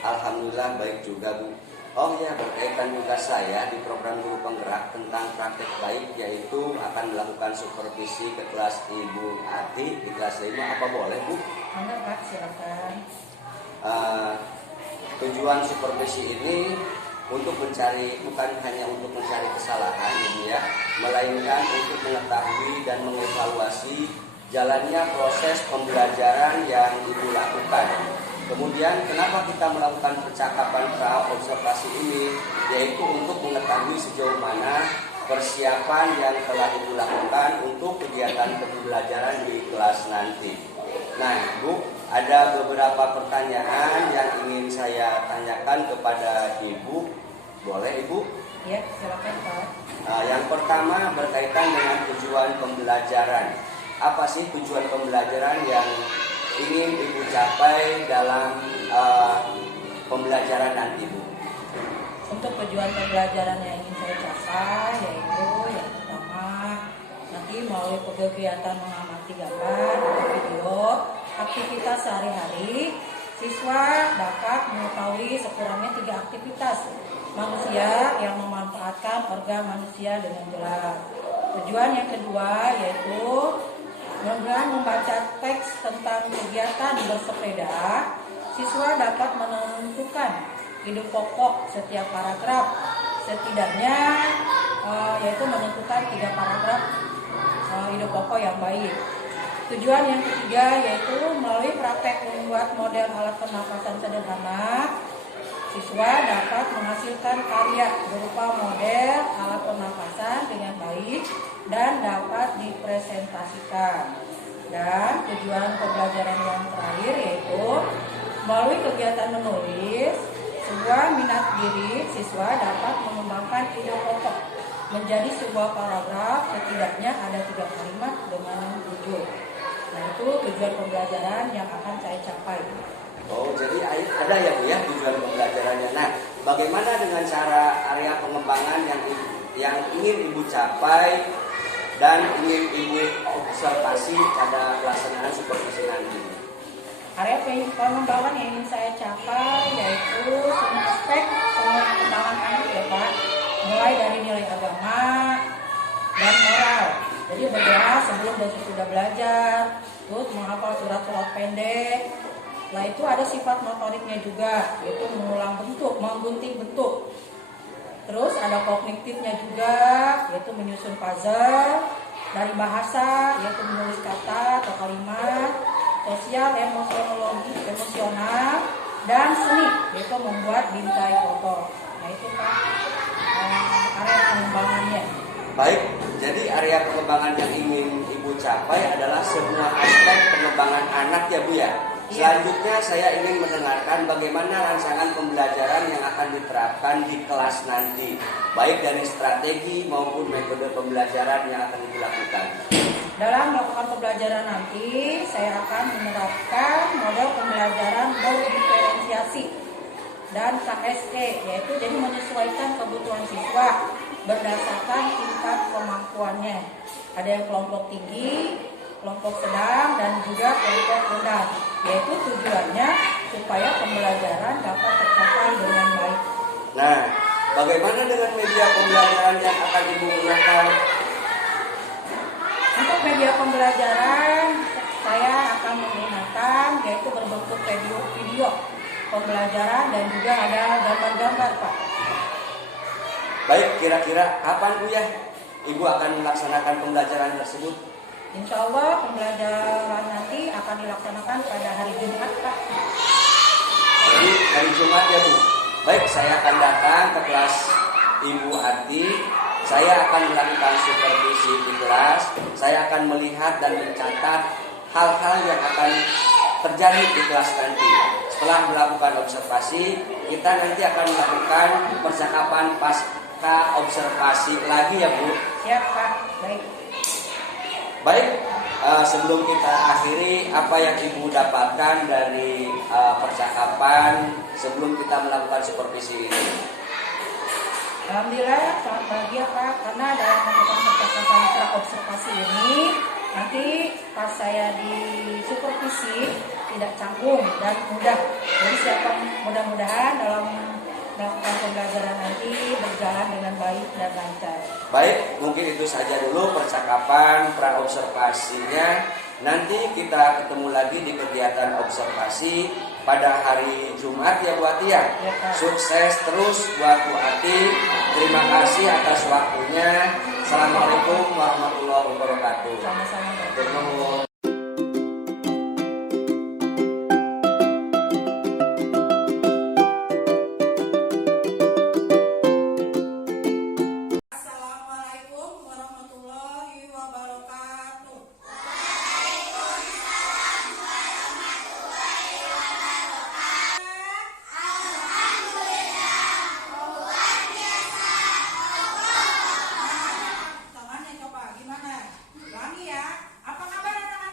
Alhamdulillah baik juga Bu. Oh ya, berkaitan juga saya di program Guru Penggerak tentang praktek baik, yaitu akan melakukan supervisi ke kelas Ibu Ati di kelas 5. Apa boleh Bu? Mana Pak, silakan. Tujuan supervisi ini untuk mencari, bukan hanya untuk mencari kesalahan Ibu ya, melainkan untuk mengetahui dan mengevaluasi jalannya proses pembelajaran yang Ibu lakukan. Kemudian kenapa kita melakukan percakapan pra-observasi ini, yaitu untuk mengetahui sejauh mana persiapan yang telah Ibu lakukan untuk kegiatan pembelajaran di kelas nanti. Nah Bu, ada beberapa pertanyaan yang ingin saya tanyakan kepada Ibu. Boleh Ibu? Ya, silakan Pak. Yang pertama berkaitan dengan tujuan pembelajaran. Apa sih tujuan pembelajaran yang ingin Ibu capai dalam pembelajaran nanti Bu? Untuk tujuan pembelajaran yang ingin saya capai yaitu yang pertama, nanti melalui kegiatan mengamati gambar atau video aktivitas sehari-hari, siswa dapat mengetahui sekurangnya 3 aktivitas manusia yang memanfaatkan organ manusia dengan jelas. Tujuan yang kedua yaitu dengan membaca teks tentang kegiatan bersepeda, siswa dapat menentukan ide pokok setiap paragraf, setidaknya yaitu menentukan 3 paragraf ide pokok yang baik. Tujuan yang ketiga yaitu melalui praktek membuat model alat pernapasan sederhana, siswa dapat menghasilkan karya berupa model alat pernapasan dengan baik dan dapat dipresentasikan. Dan tujuan pembelajaran yang terakhir yaitu melalui kegiatan menulis sebuah minat diri, siswa dapat mengembangkan ide pokok menjadi sebuah paragraf, setidaknya ada 3 kalimat dengan judul. Nah itu tujuan pembelajaran yang akan saya capai. Oh, jadi ada ya Bu ya tujuan pembelajarannya. Nah, bagaimana dengan cara area pengembangan yang ingin Ibu capai dan ingin Ibu observasi pada pelaksanaan supervisi nanti? Area pengembangan yang ingin saya capai yaitu semua aspek pengembangan anak ya Pak, mulai dari nilai agama dan moral. Jadi berdoa sebelum dan sesudah belajar, terus menghafal surat-surat pendek. Nah itu ada sifat motoriknya juga, yaitu mengulang bentuk, menggunting bentuk. Terus ada kognitifnya juga, yaitu menyusun puzzle. Dari bahasa, yaitu menulis kata atau kalimat. Sosial, emosional, dan seni, yaitu membuat bingkai foto. Nah itu Pak, area pengembangannya. Baik, jadi area pengembangan yang ingin Ibu capai adalah semua aspek pengembangan anak ya Bu ya. Selanjutnya saya ingin mendengarkan bagaimana rancangan pembelajaran yang akan diterapkan di kelas nanti, baik dari strategi maupun metode pembelajaran yang akan dilakukan. Dalam melakukan pembelajaran nanti, saya akan menerapkan model pembelajaran berdiferensiasi dan KSE, yaitu jadi menyesuaikan kebutuhan siswa berdasarkan tingkat kemampuannya. Ada yang kelompok tinggi, kelompok sedang, dan juga kelompok rendah. Yaitu tujuannya supaya pembelajaran dapat tercapai dengan baik. Nah, bagaimana dengan media pembelajaran yang akan Ibu gunakan? Untuk media pembelajaran, saya akan menggunakan yaitu berbentuk video pembelajaran dan juga ada gambar-gambar Pak. Baik, kira-kira kapan Bu ya Ibu akan melaksanakan pembelajaran tersebut? Insya Allah pembelajaran nanti akan dilaksanakan pada hari Jumat Pak. Jadi hari Jumat ya Bu. Baik, saya akan datang ke kelas Ibu Ati. Saya akan melakukan supervisi di kelas. Saya akan melihat dan mencatat hal-hal yang akan terjadi di kelas nanti. Setelah melakukan observasi, kita nanti akan melakukan percakapan pasca observasi lagi ya Bu. Siap Pak, baik. Baik, sebelum kita akhiri, apa yang Ibu dapatkan dari percakapan sebelum kita melakukan supervisi ini? Alhamdulillah sangat bahagia Pak, karena dalam melakukan percakapan pra observasi ini nanti pas saya di supervisi tidak canggung dan mudah. Jadi siapa mudah-mudahan dalam melakukan pembelajaran nanti berjalan dengan baik dan lancar. Baik, mungkin itu saja dulu percakapan praobservasinya. Nanti kita ketemu lagi di kegiatan observasi pada hari Jumat ya Bu Ati ya. Ya, Pak. Sukses terus buat Bu Ati. Terima kasih atas waktunya. Assalamualaikum warahmatullahi wabarakatuh. Sama-sama. Matur nuwun. Assalamualaikum warahmatullahi wabarakatuh. Tangannya coba gimana? Ulangi ya. Apa kabar anak-anak?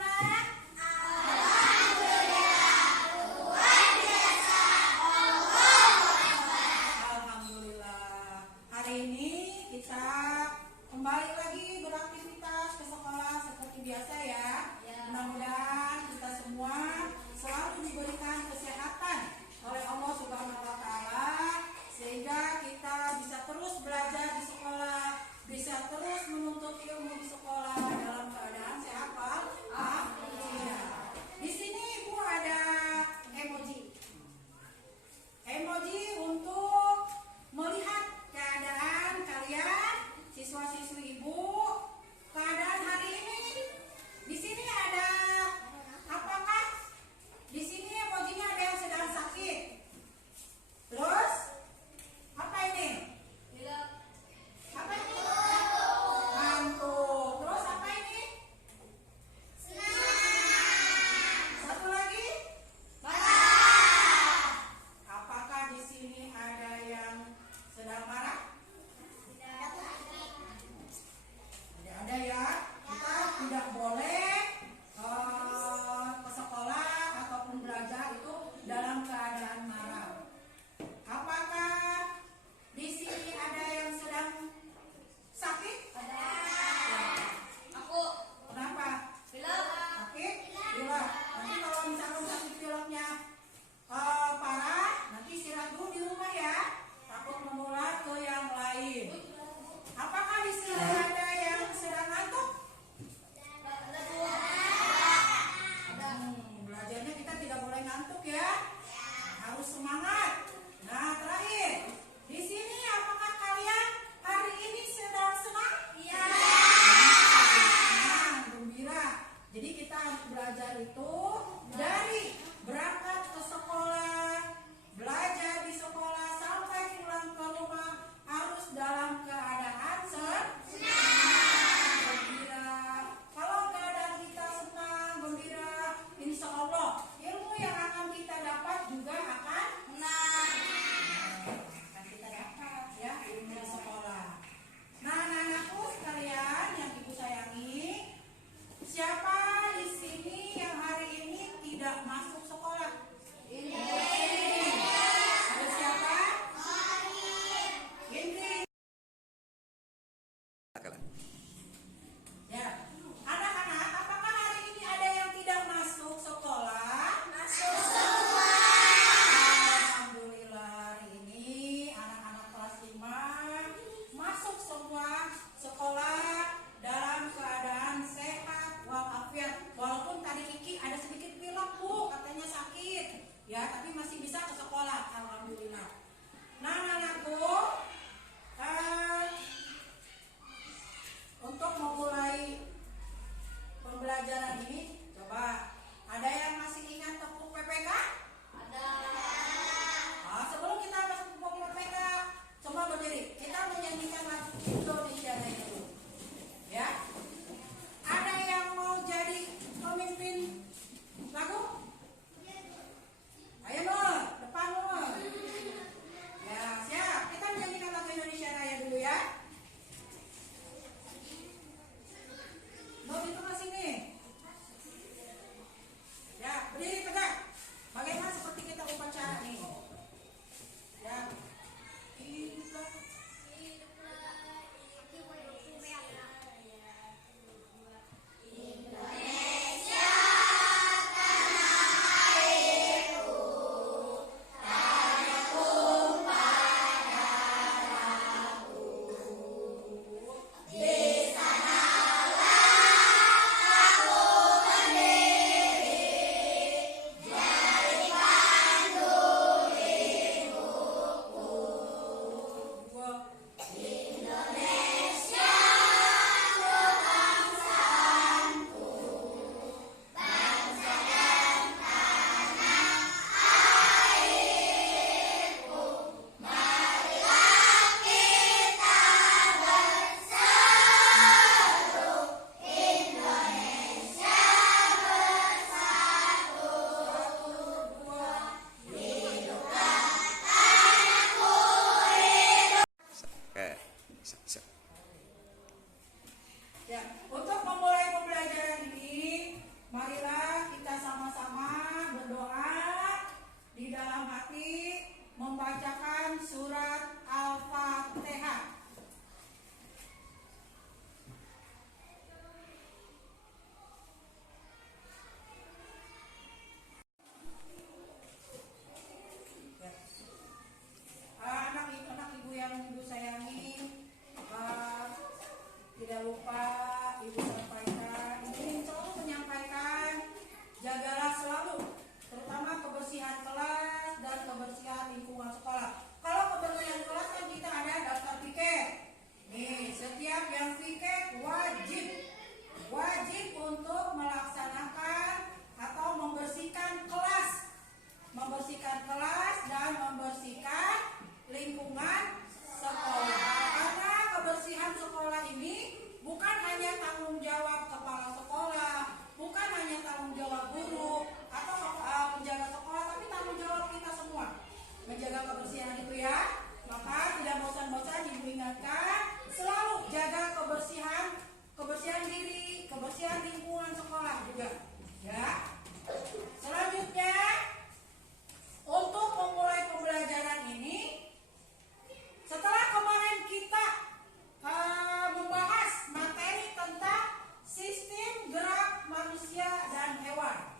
membacakan surat Al-Fatihah. Anak ibu yang ibu sayangi, tidak lupa ibu sampaikan, ibu ingin selalu menyampaikan, jagalah selalu, terutama kebersihan kelas dan kebersihan lingkungan sekolah. Kalau kebersihan kelas kan kita ada daftar piket. Nih, setiap yang piket wajib untuk melaksanakan atau membersihkan kelas dan membersihkan lingkungan sekolah. Karena kebersihan sekolah ini bukan hanya tanggung jawab kepala sekolah, bukan hanya tanggung jawab guru atau penjaga sekolah, tapi tanggung jawab kita semua menjaga kebersihan itu ya. Maka tidak bosan-bosan ibu ingatkan, selalu jaga kebersihan diri, kebersihan lingkungan sekolah juga ya. Selanjutnya, untuk memulai pembelajaran ini, setelah kemarin kita membahas materi tentang sistem gerak manusia dan hewan.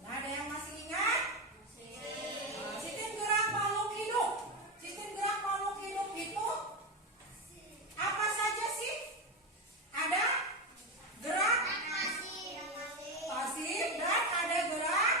Nah, ada yang masih ingat? Sistem gerak makhluk hidup. Sistem gerak makhluk hidup itu apa saja sih? Ada gerak pasif dan ada gerak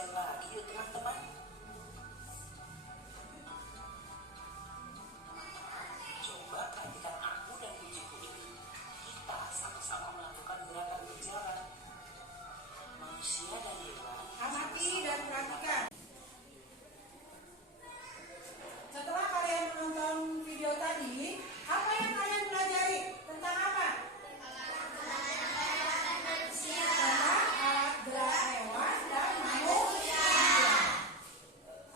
ujian lagi yuk teman-teman. Coba perhatikan aku dan bujuku ini. Kita sama-sama melakukan gerakan berjalan. Manusia dan hewan. Amati dan perhatikan. Setelah kalian menonton video tadi, apa yang kalian pelajari? Tentang apa? Tentang alat gerak hewan dan manusia.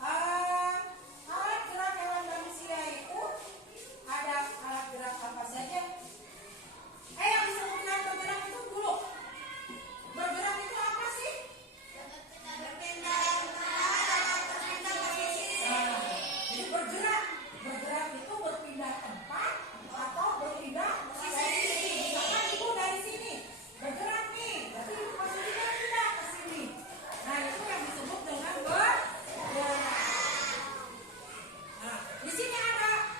Alat gerak hewan dan manusia itu ada alat gerak apa saja? Yang disebut dengan bergerak itu dulu. Bergerak itu apa sih? Jadi bergerak itu berpindah tempat atau berpindah posisi. Misalkan ibu dari sini bergerak nih, berarti ibu posisinya pindah ke sini. Nah itu yang disebut dengan bergerak. Nah di sini ada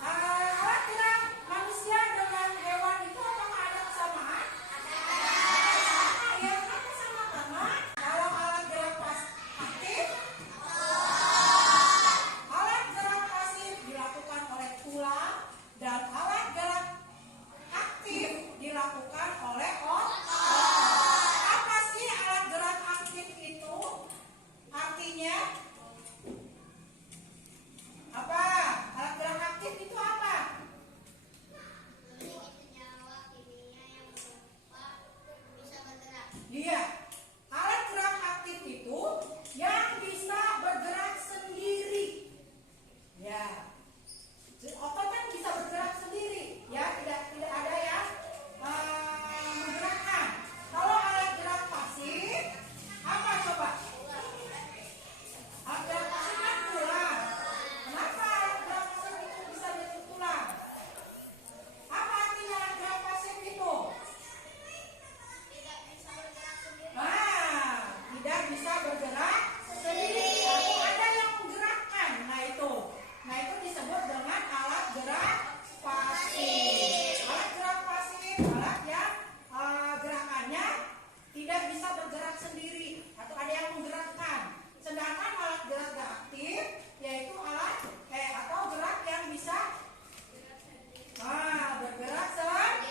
alat gerak manusia dengan hewan itu apakah ada kesamaan? Ya kenapa sama karena kalau alat gerak aktif, alat gerak pasif dilakukan oleh tulang dan alat gerak aktif dilakukan oleh otot. Apa sih alat gerak aktif itu? Artinya apa? Alat gerak aktif itu apa? Iya, alat gerak aktif itu yang bisa bergerak sendiri. Ya, otot kan bisa bergerak sendiri. Ya, tidak ada yang menggerakkan. Kalau alat gerak pasif, apa coba? Alat gerak pasif kan tulang. Kenapa alat gerak pasif itu bisa bentuk tulang? Apa artinya alat gerak pasif itu? Tidak bisa bergerak sendiri atau ada yang menggerakkan. Nah itu disebut dengan alat gerak pasif. Alat gerak pasif alat yang gerakannya tidak bisa bergerak sendiri atau ada yang menggerakkan. Sedangkan alat gerak aktif yaitu alat atau gerak yang bisa bergerak sendiri.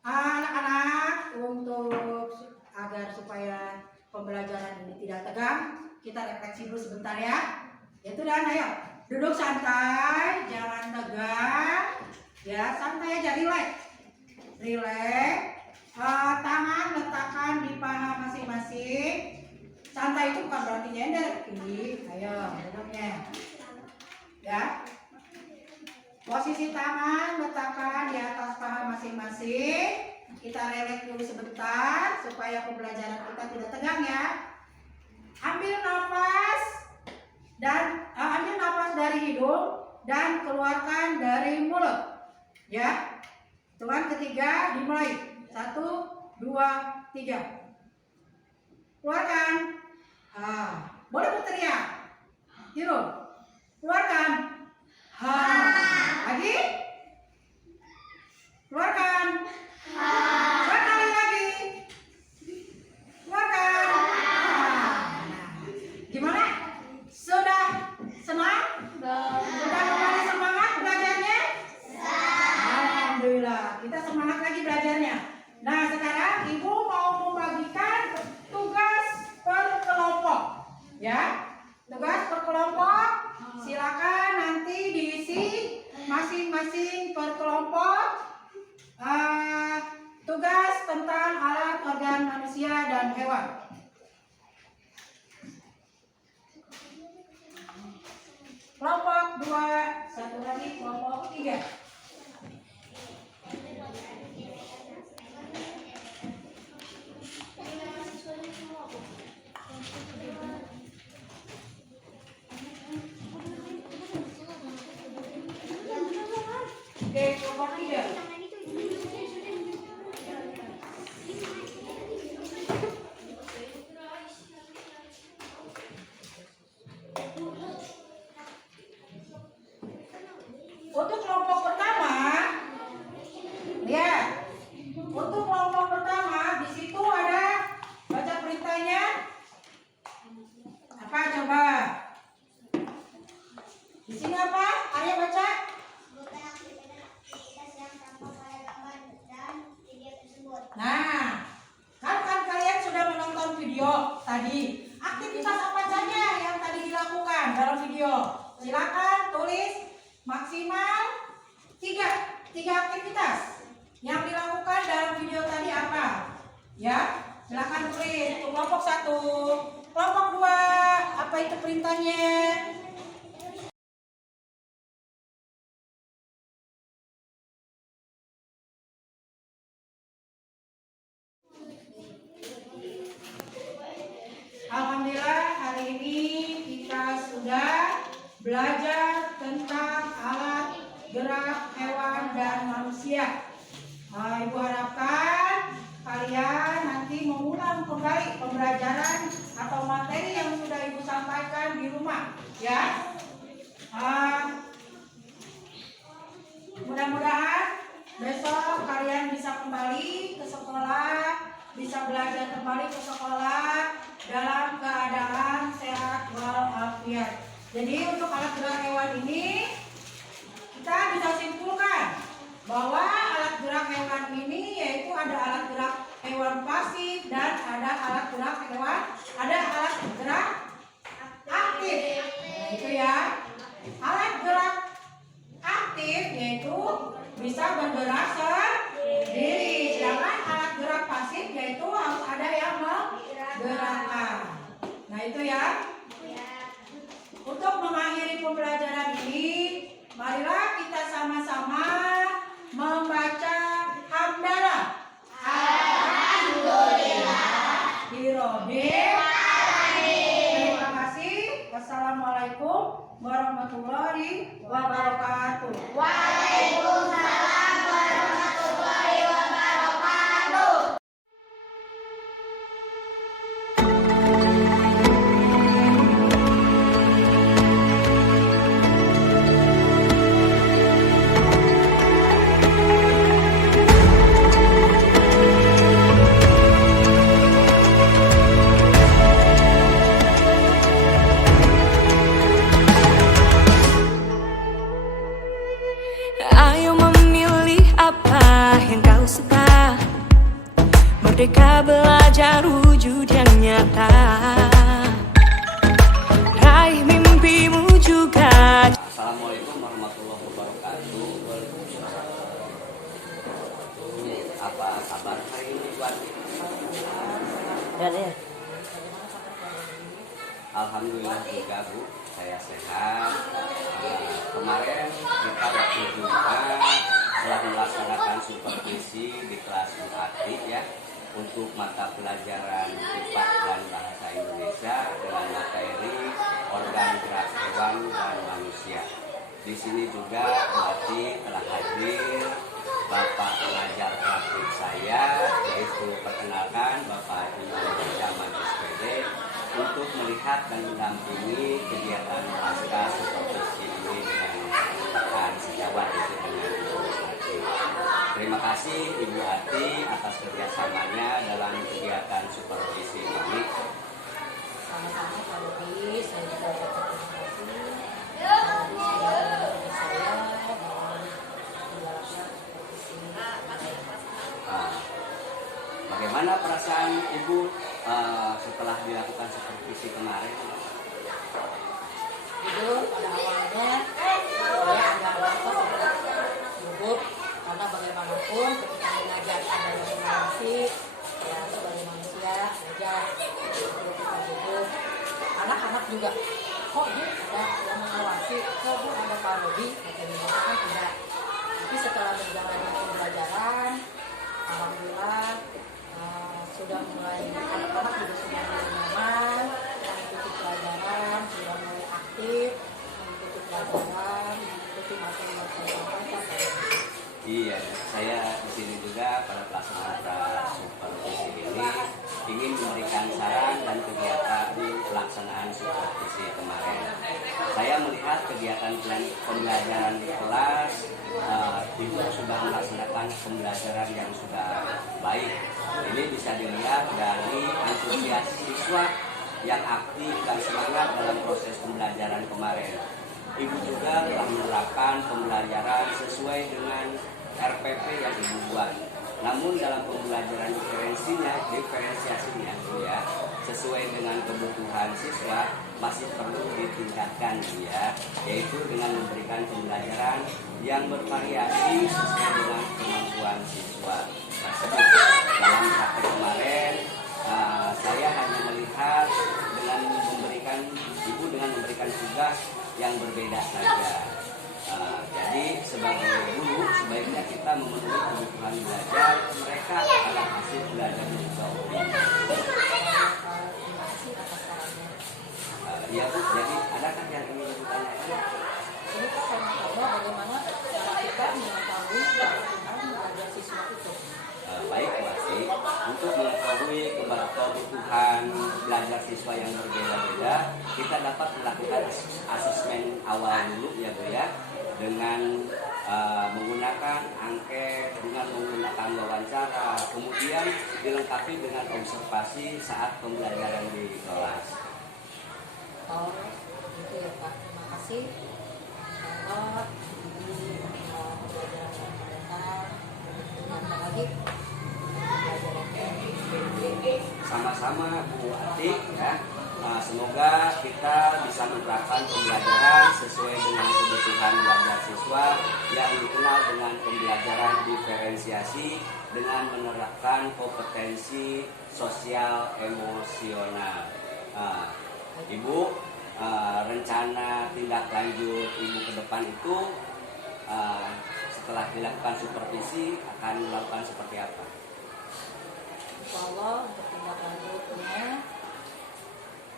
Anak-anak, untuk agar supaya pembelajaran ini tidak tegang, kita refleksi dulu sebentar ya. Yaitu dan ayo duduk santai, jangan tegang, ya santai aja, relax. Tangan letakkan di paha masing-masing. Santai itu bukan berarti nyender, ayo duduknya, ya. Posisi tangan letakkan di atas paha masing-masing. Kita relax dulu sebentar supaya pembelajaran kita tidak tegang ya. Ambil nafas dari hidung dan keluarkan dari mulut. Ya. Hitungan ketiga dimulai. 1, 2, 3. Keluarkan. Boleh berteriak. Hirup. Keluarkan. Lagi. Keluarkan. Sekali lagi. Keluarkan. Gimana? Sudah senang? Sudah kembali semangat belajarnya? Alhamdulillah, kita semangat lagi belajarnya. Nah sekarang ibu mau membagikan tugas per kelompok, ya. Tugas per kelompok, silakan nanti diisi masing-masing per kelompok. Tugas tentang alat organ manusia dan hewan. Kelompok 2, satu lagi kelompok 3. Oke, kelompok 3. Untuk kelompok pertama, ya, untuk kelompok pertama di situ ada baca perintah tadi. Aktivitas apa saja yang tadi dilakukan dalam video? Silakan tulis maksimal tiga aktivitas yang dilakukan dalam video tadi apa? Ya, silakan tulis. Untuk kelompok 1, kelompok 2, apa itu perintahnya? Alhamdulillah hari ini kita sudah belajar tentang alat gerak hewan dan manusia. Ibu harapkan kalian nanti mengulang kembali pembelajaran atau materi yang sudah Ibu sampaikan di rumah, ya. Mudah-mudahan besok kalian bisa kembali ke sekolah, bisa belajar kembali ke sekolah dalam keadaan sehat walafiat. Jadi untuk alat gerak hewan ini kita bisa simpulkan bahwa alat gerak hewan ini yaitu ada alat gerak hewan pasif dan ada alat gerak aktif. Itu ya. Alat gerak aktif yaitu bisa bergerak sendiri, sedangkan alat gerak pasif yaitu harus ada yang menggerakkan. Nah itu ya. Untuk mengakhiri pembelajaran ini, marilah kita sama-sama membaca hamdalah. Alhamdulillah. Birobbil alamin. Terima kasih. Wassalamualaikum warahmatullahi wabarakatuh. Waalaikumsalam warahmatullahi wabarakatuh. Ayo memilih apa yang kau suka. Merdeka belajar wujud yang nyata. Raih mimpimu juga. Assalamualaikum warahmatullahi wabarakatuh. Apa kabar hari ini, Tuan? Alhamdulillah juga, Bu. Saya sehat. Kemarin kita waktu jumpa telah melaksanakan supervisi di kelas UATI ya untuk mata pelajaran IPA dan Bahasa Indonesia dengan materi organ gerak hewan dan manusia. Di sini juga berarti telah hadir Bapak pengajar praktik saya, yaitu perkenalkan Bapak Imam Zaman SPD untuk melihat dan mendampingi kegiatan pasca supervisi ini dengan rekan sejawat itu dengan Ibu Ati. Terima kasih Ibu Ati atas kerjasamanya dalam kegiatan supervisi ini. Sama-sama Pak Lutfi, saya juga ucapkan terima kasih saya dalam menjalankan supervisi. Bagaimana perasaan Ibu setelah dilakukan supervisi kemarin? Jujur pada awalnya saya agak gugup karena bagaimanapun ketika mengajar ada yang mengawasi, ya sebagai manusia belajar perlu kita gugup. Anak-anak juga kok Bu ada yang mengawasi, kok Bu ada Pak Rodi, bagaimana kan tidak. Tapi setelah berjalannya pembelajaran, alhamdulillah sudah mulai anak-anak juga sudah mulai nyaman mengikuti pelajaran, sudah mulai aktif mengikuti pelajaran, mengikuti materi-materi yang sampaikan. Iya, saya di sini juga pada pelaksanaan supervisi ini ingin memberikan saran dan kegiatan pelaksanaan supervisi kemarin. Saya melihat kegiatan pembelajaran di kelas itu sudah melaksanakan pembelajaran yang sudah baik. Ini bisa dilihat dari antusias siswa yang aktif dan semangat dalam proses pembelajaran kemarin. Ibu juga telah menerapkan pembelajaran sesuai dengan RPP yang Ibu buat. Namun dalam pembelajaran diferensiasinya ya, sesuai dengan kebutuhan siswa masih perlu ditingkatkan ya, yaitu dengan memberikan pembelajaran yang bervariasi sesuai dengan kemampuan siswa tersebut. Dalam praktek kemarin saya hanya melihat dengan memberikan tugas yang berbeda saja. Jadi sebagai guru sebaiknya kita memenuhi kebutuhan belajar mereka agar hasil belajarnya juga optimal. Ya Bu, jadi adakah yang ingin ditanyakan? Ini Pak, saya mau tahu bagaimana cara kita mengetahui kebutuhan belajar siswa itu. Baik Bu Ati, untuk mengetahui kebutuhan belajar siswa yang berbeda-beda, kita dapat melakukan asesmen awal dulu ya Bu ya, dengan menggunakan angket, dengan menggunakan wawancara, kemudian dilengkapi dengan observasi saat pembelajaran di kelas. Oh, gitu ya Pak. Terima kasih. Insyaallah di pembelajaran yang mendatang bertambah lagi pembelajarannya. Sama-sama Bu Ati ya. Semoga kita bisa menerapkan pembelajaran sesuai dengan kebutuhan belajar siswa yang dikenal dengan pembelajaran diferensiasi dengan menerapkan kompetensi sosial emosional. Ibu, rencana tindak lanjut Ibu ke depan itu setelah dilakukan supervisi akan melakukan seperti apa? Insyaallah untuk tindak lanjutnya,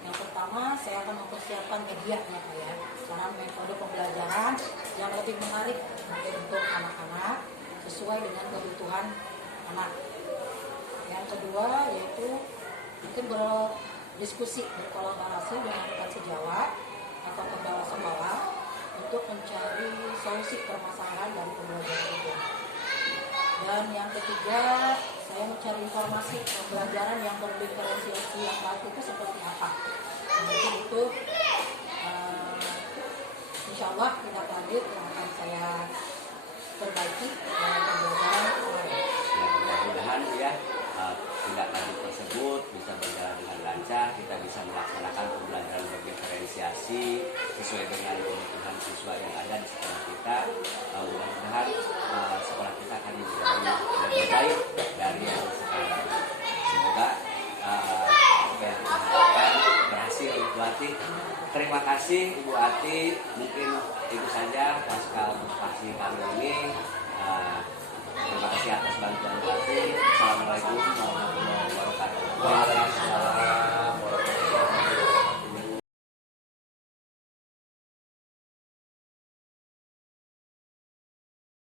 yang pertama saya akan mempersiapkan media ya Pak ya, cara metode pembelajaran yang lebih menarik untuk anak-anak sesuai dengan kebutuhan anak. Yang kedua yaitu mungkin berdiskusi, berkolaborasi dengan rekan sejawat atau pembawa sekolah untuk mencari solusi permasalahan dari pembelajaran itu. Dan yang ketiga, saya mencari informasi pembelajaran yang berdiferensiasi yang baik itu seperti apa. Mungkin itu insya Allah tindak lanjut yang akan saya perbaiki dalam pembelajaran kemarin. Ya, mudah-mudahan ya tindak lanjut tersebut bisa berjalan dengan lancar, kita bisa melaksanakan pembelajaran berdiferensiasi sesuai dengan kebutuhan siswa yang ada di sekolah kita. Mudah-mudahan sekolah kita akan menjadi lebih baik dari yang sekarang. Semoga apa yang kita harapkan berhasil Bu Ati. Terima kasih Ibu Ati, mungkin itu saja pasca observasi kali ini. Terima kasih atas bantuan Bu Ati. Assalamualaikum